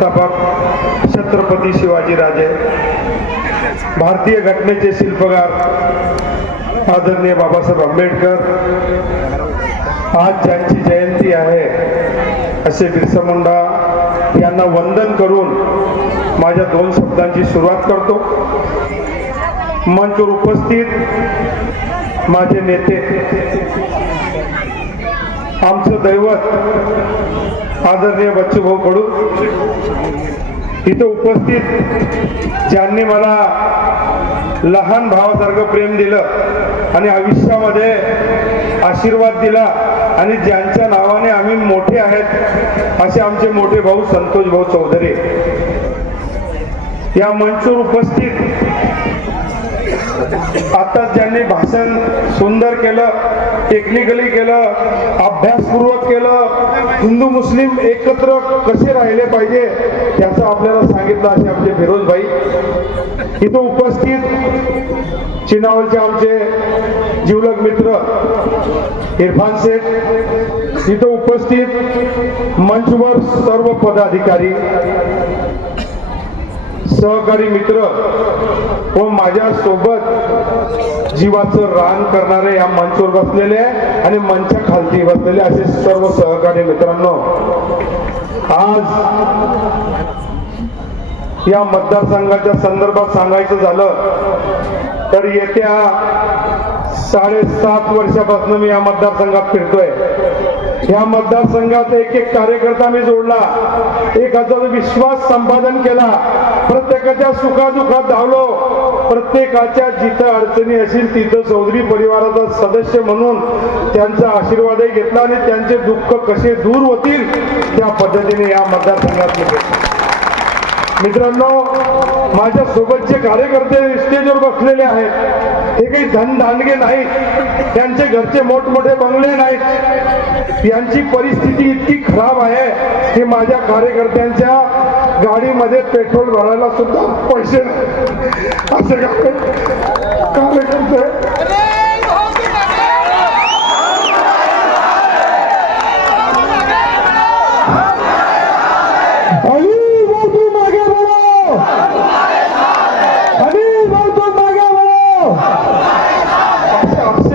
छत्रपती शिवाजीराजे भारतीय घटनेचे शिल्पकार आदरणीय बाबासाहेब आंबेडकर आज ज्यांची जयंती आहे असे बिरसा मुंडा यांना वंदन करून माझ्या दोन शब्दांची सुरुवात करतो. मंचवर उपस्थित माझे नेते आमचं दैवत आदरणीय बच्चूभाऊ कडू इथं उपस्थित ज्यांनी मला लहान भावासारखं प्रेम दिलं आणि आयुष्यामध्ये आशीर्वाद दिला आणि ज्यांच्या नावाने आम्ही मोठे आहेत असे आमचे मोठे भाऊ संतोष भाऊ चौधरी. या मंचवर उपस्थित आता ज्यांनी भाषण सुंदर केलं टेक्निकली केलं अभ्यासपूर्वक केलं हिंदू मुस्लिम एकत्र कसे राहिले पाहिजे त्याचं आपल्याला सांगितलं असे आमचे फिरोज भाई. इथं उपस्थित चिनावलचे आमचे जीवलग मित्र इरफान शेख इथं उपस्थित मंचवर सर्व पदाधिकारी सहकारी मित्र व माझ्या सोबत जीवाचं रान करणारे या मंचवर बसलेले आहे आणि मंचा खालती बसलेले असे सर्व सहकारी मित्रांनो आज या मतदारसंघाच्या संदर्भात सांगायचं झालं तर येत्या साडेसात वर्षापासून मी या मतदारसंघात फिरतोय. या मतदारसंघात एक एक कार्यकर्ता मी जोडला. एकाचा विश्वास संपादन केला. प्रत्येकाच्या सुखादुखात धावलो प्रत्येकाच्या जिथं अडचणी असेल तिथं चौधरी परिवाराचा सदस्य म्हणून त्यांचा आशीर्वादही घेतला आणि त्यांचे दुःख कसे दूर होतील त्या पद्धतीने या मतदारसंघात मित्रांनो माझ्या सोबतचे कार्यकर्ते स्टेजवर बसलेले आहेत. हे काही धनधानगे नाहीत त्यांचे घरचे मोठमोठे बंगले नाहीत. यांची परिस्थिती इतकी खराब आहे की माझ्या कार्यकर्त्यांच्या गाडीमध्ये पेट्रोल भरायला सुद्धा पैसे नाही. असे कार्यकर्ते.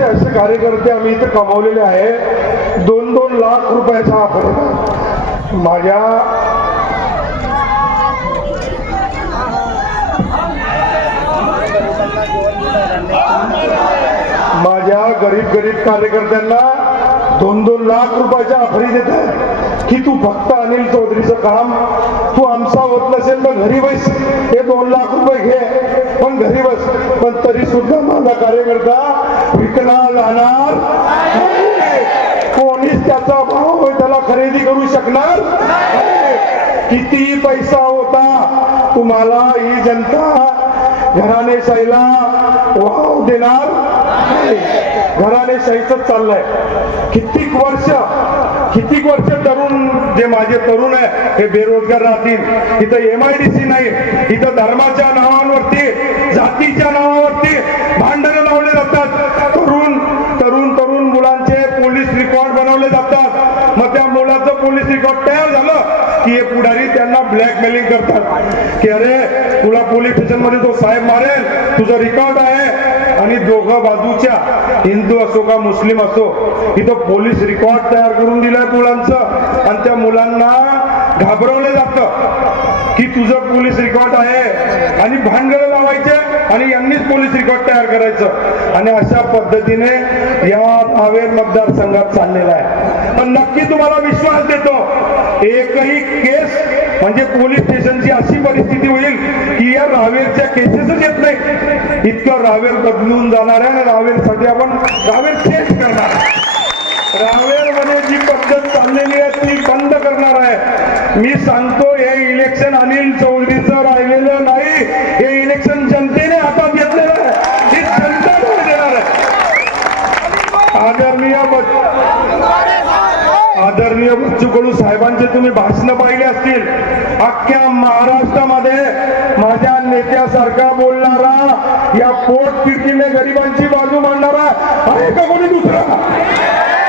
असे कार्यकर्ते आम्ही इथे कमावलेले आहे. दोन दोन लाख रुपयाचा आपण माझ्या माझ्या गरीब गरीब कार्यकर्त्यांना दोन दोन लाख रुपयाच्या आफरी देत आहे. की तू फक्त अनिल चौधरीचं काम तू आमचा होत नसेल तर घरी बस. हे दोन लाख रुपये घे पण घरी बस. पण तरी सुद्धा माझा कार्यकर्ता विकणार जाणार कोणीच त्याचा भाव त्याला खरेदी करू शकणार किती पैसा होता तुम्हाला ही जनता. घराणेशाहीला वाव देणार घराने घराणेशाहीच चाललंय. कित्येक वर्ष कित्येक वर्ष तरुण जे माझे तरुण आहे हे बेरोजगार राहतील. इथं एम आय डी सी नाही इथं धर्माच्या नावावरती जातीच्या नावावरती भांडणं लावले जातात. तरुण तरुण तरुण मुलांचे पोलीस रेकॉर्ड बनवले जातात. मग त्या मुलाचं पोलीस रेकॉर्ड तयार झालं की हे पुढारी त्यांना ब्लॅकमेलिंग करतात. की अरे तुला पोलीस स्टेशनमध्ये तो साहेब मारेल तुझं रेकॉर्ड आहे आणि दोघं बाजूच्या हिंदू असो का मुस्लिम असो इथं पोलीस रेकॉर्ड तयार करून दिलाय मुलांचं. आणि त्या मुलांना घाबरवलं जातं की तुझं पोलीस रेकॉर्ड आहे. आणि भानगड लावायचे आणि यांनीच पोलीस रेकॉर्ड तयार करायचं. आणि अशा पद्धतीने या भावेर मतदारसंघात चाललेला आहे. पण नक्की तुम्हाला विश्वास देतो एकही केस म्हणजे पोलीस स्टेशनची अशी परिस्थिती होईल की या रावेरच्या केस इतकं रावेर बदलून जाणार आहे आणि रावेरसाठी आपण रावेर चेंज करणार. आहे. रावेरमध्ये जी पद्धत चाललेली आहे ती बंद करणार आहे. मी सांगतो हे इलेक्शन अनिल चौधरीचं राहिलेलं नाही. हे इलेक्शन जनतेने हातात घेतलेलं आहे. ही जनता देणार आहे. आदरणीय आदरणीय बच्चू कडू साहेबांचे तुम्ही भाषण पाहिले असतील. अख्ख्या महाराष्ट्रामध्ये माझ्या नेत्यासारखा बोलणारा या पोट तिरकीने गरिबांची बाजू मांडणारा आहे का कोणी दुसरा?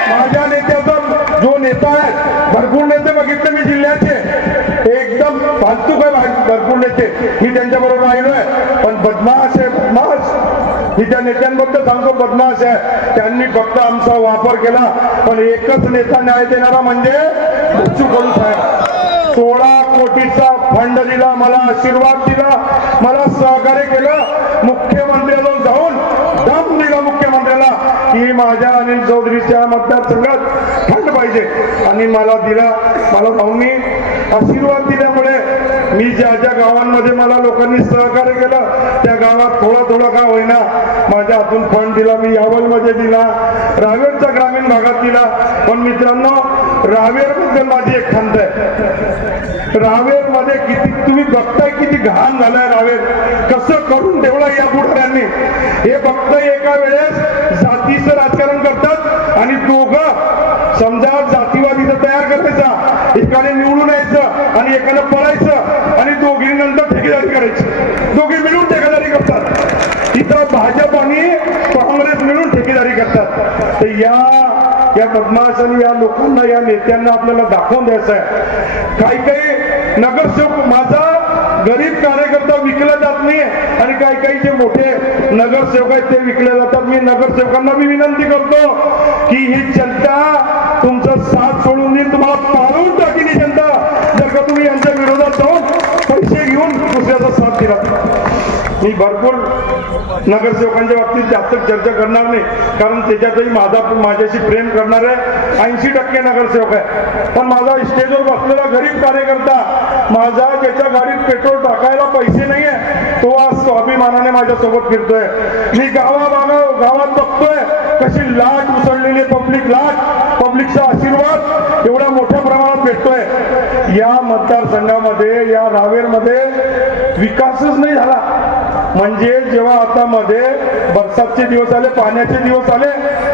माझ्या नेत्याचा जो नेता आहे भरपूर नेते बघितले मी जिल्ह्याचे. एकदम फालतू काय भरपूर नेते ही त्यांच्या बरोबर राहिलोय. पण बदमाश मी त्या नेत्यांबद्दल सांगतो बदमाश आहे. त्यांनी फक्त आमचा वापर केला पण एकच नेता न्याय देणारा म्हणजे बच्चू साहेब. सोळा कोटीचा फंड दिला मला आशीर्वाद दिला मला सहकार्य केलं मुख्यमंत्र्याला जाऊन दम दिला मुख्यमंत्र्याला की माझ्या अनिल चौधरीच्या मतदारसंघात फंड पाहिजे. आणि मला दिला मला भाऊंनी आशीर्वाद दिल्यामुळे मी ज्या ज्या गावांमध्ये मला लोकांनी सहकार्य केलं त्या गावात थोडा थोडा का होईना माझ्या हातून फंड दिला मी यावलमध्ये दिला रावेरच्या ग्रामीण भागात दिला. पण मित्रांनो रावेरबद्दल माझी एक खंत आहे. रावेरमध्ये किती तुम्ही बघताय किती घाण झालाय रावेर. कसं करून ठेवलं या पुढाऱ्यांनी? हे फक्त एका वेळेस जातीचं राजकारण करतात आणि दोघं समजा जातीवादीचं तयार करायचा एकाने निवडून यायचं आणि एकाने पळायचं आणि दोघी नंतर ठेकेदारी करायची दोघे मिळून ठेकेदारी करतात इथं भाजप आणि काँग्रेस मिळून ठेकेदारी करतात तर या या बदमाश आणि या लोकांना या नेत्यांना आपल्याला दाखवून द्यायचं आहे. काही काही नगरसेवक माझा गरीब कार्यकर्ता विकला जात नाही आणि काही काही जे मोठे नगरसेवक आहेत ते विकले जातात. मी नगरसेवकांना मी विनंती करतो की ही जनता तुमचा साथ सोडून देईल. तुम्हाला मी भरपूर नगरसेवकांच्या बाबतीत जास्त चर्चा करणार नाही. कारण त्याच्यातही माझा माझ्याशी प्रेम करणारे ऐंशी टक्के नगरसेवक आहे. पण माझा स्टेजवर बसलेला गरीब कार्यकर्ता माझा ज्याच्या गाडीत पेट्रोल टाकायला पैसे नाही आहे तो आज स्वाभिमानाने माझ्यासोबत फिरतोय. मी गावाभागा गावात बघतोय कशी लाट उसळलेली पब्लिक लाट. पब्लिकचा आशीर्वाद एवढ्या मोठ्या प्रमाणात भेटतोय. या मतदारसंघामध्ये या रावेरमध्ये विकासच नाही झाला. म्हणजे जेव्हा आता मध्ये बरसातचे दिवस आले पाण्याचे दिवस आले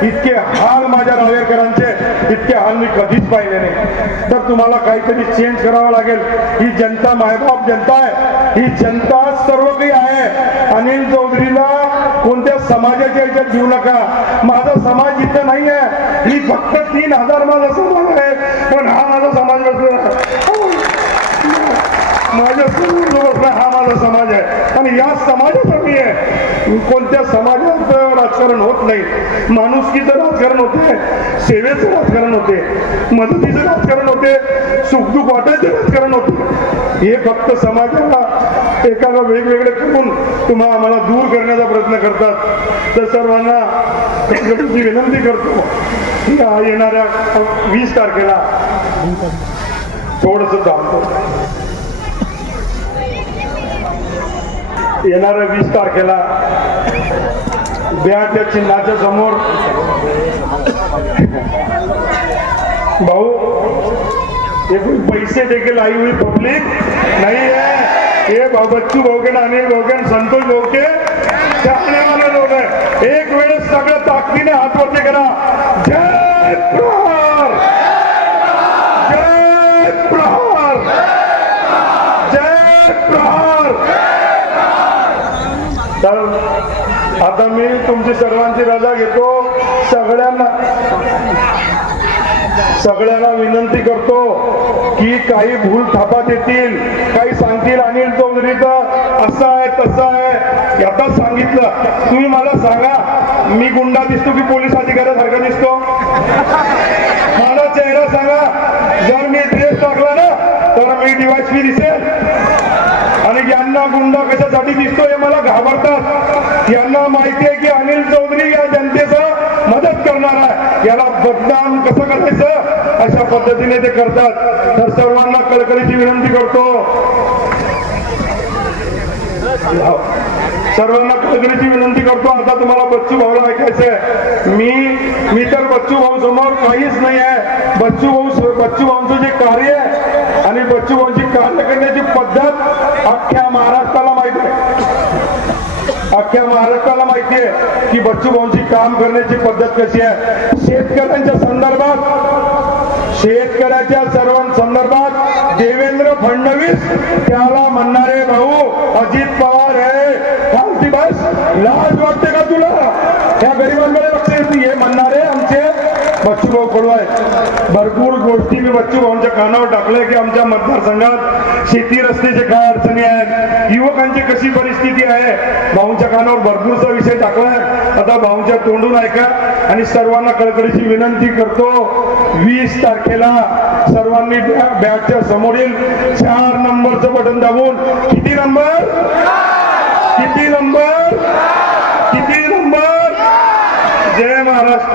इतके हाल माझ्या रावेरकरांचे इतके हाल मी कधीच पाहिले नाही. तर तुम्हाला काहीतरी चेंज करावं लागेल. ही जनता मायबाप जनता आहे. ही जनता सर्व काही आहे. अनिल चौधरीला कोणत्या समाजाच्या याच्यात घेऊ नका. माझा समाज इथं नाही आहे. ही फक्त तीन हजार माझा समाज आहे. पण हा माझा समाज बसलेला माझ्या हा माझा समाज आहे. या समाजासाठी आहे. कोणत्या समाजाचं राजकारण होत नाही. माणुसकीचं राजकारण होते. सेवेचं राजकारण होते. मदतीचं राजकारण होते. सुखदुख वाटायचं राजकारण होते. हे फक्त समाजाला एकाला वेगवेगळे करून तुम्हाला आम्हाला दूर करण्याचा प्रयत्न करतात. तर सर्वांना विनंती करतो की या येणाऱ्या वीस तारखेला थोडस थांबतो. येणाऱ्या वीस तारखेला ब्याच्या चिन्हाच्या समोर. भाऊ एकूण पैसे देखील आई हुई पब्लिक नाही आहे हे भाऊ बच्चू भाऊके अनिल भाऊके संतोष भाऊके ते लोक. आहे एक वेळेस सगळं ताकदीने हात वरती करा जय प्रहार जय प्रहार जय प्रहार तर आता मी सर्वांची रजा घेतो. सगळ्यांना सगळ्यांना विनंती करतो की काही भूल थापात येतील काही सांगतील अनिल चौधरी तर असं आहे तसं आहे. आता सांगितलं. तुम्ही मला सांगा मी गुंडा दिसतो की पोलीस अधिकाऱ्यासारखा दिसतो? मला चेहरा सांगा. जर मी ड्रेस टाकला ना तर मी डिवाइस मी दिसेल. आणि यांना गुंडा कशासाठी दिसतो हे मला घाबरतात. यांना माहिती आहे की अनिल चौधरी या जनतेचं मदत करणार आहे याला बदनाम कसं करायचं? अशा पद्धतीने ते करतात. तर सर्वांना कळकळीची विनंती करतो. हो. सर्वांना कळकळीची विनंती करतो. आता तुम्हाला बच्चू भाऊला ऐकायचंय. मी मी तर बच्चू भाऊ समोर काहीच नाही आहे. बच्चू भाऊ बच्चू भाऊंचं जे कार्य आहे आणि बच्चू भाऊंची कार्य करण्याची पद्धत अख्ख्या महाराष्ट्राला माहिती आहे. अख्ख्या महाराष्ट्राला माहिती आहे की बच्चू भाऊंची काम करण्याची पद्धत कशी आहे? शेतकऱ्यांच्या संदर्भात शेतकऱ्याच्या सर्व संदर्भात देवेंद्र फडणवीस त्याला म्हणणारे भाऊ अजित पवार आहे बस लाज वाटते का तुला या गरिबांकडे लक्ष येते हे म्हणणारे आमचे बच्चूभाऊ कडू आहेत भरपूर गोष्टी मी बच्चू बच्चूभाऊंच्या कानावर टाकलंय की आमच्या मतदारसंघात शेती रस्त्याचे काय अडचणी आहेत? युवकांची कशी परिस्थिती आहे? भाऊंच्या कानावर भरपूरचा विषय टाकलाय. आता भाऊंच्या तोंडून ऐका आणि सर्वांना कळकळीची विनंती करतो. वीस तारखेला सर्वांनी बॅटच्या बॅगच्या समोरील चार नंबरचं बटन दाबून किती नंबर? किती नंबर? किती नंबर? जय महाराष्ट्र.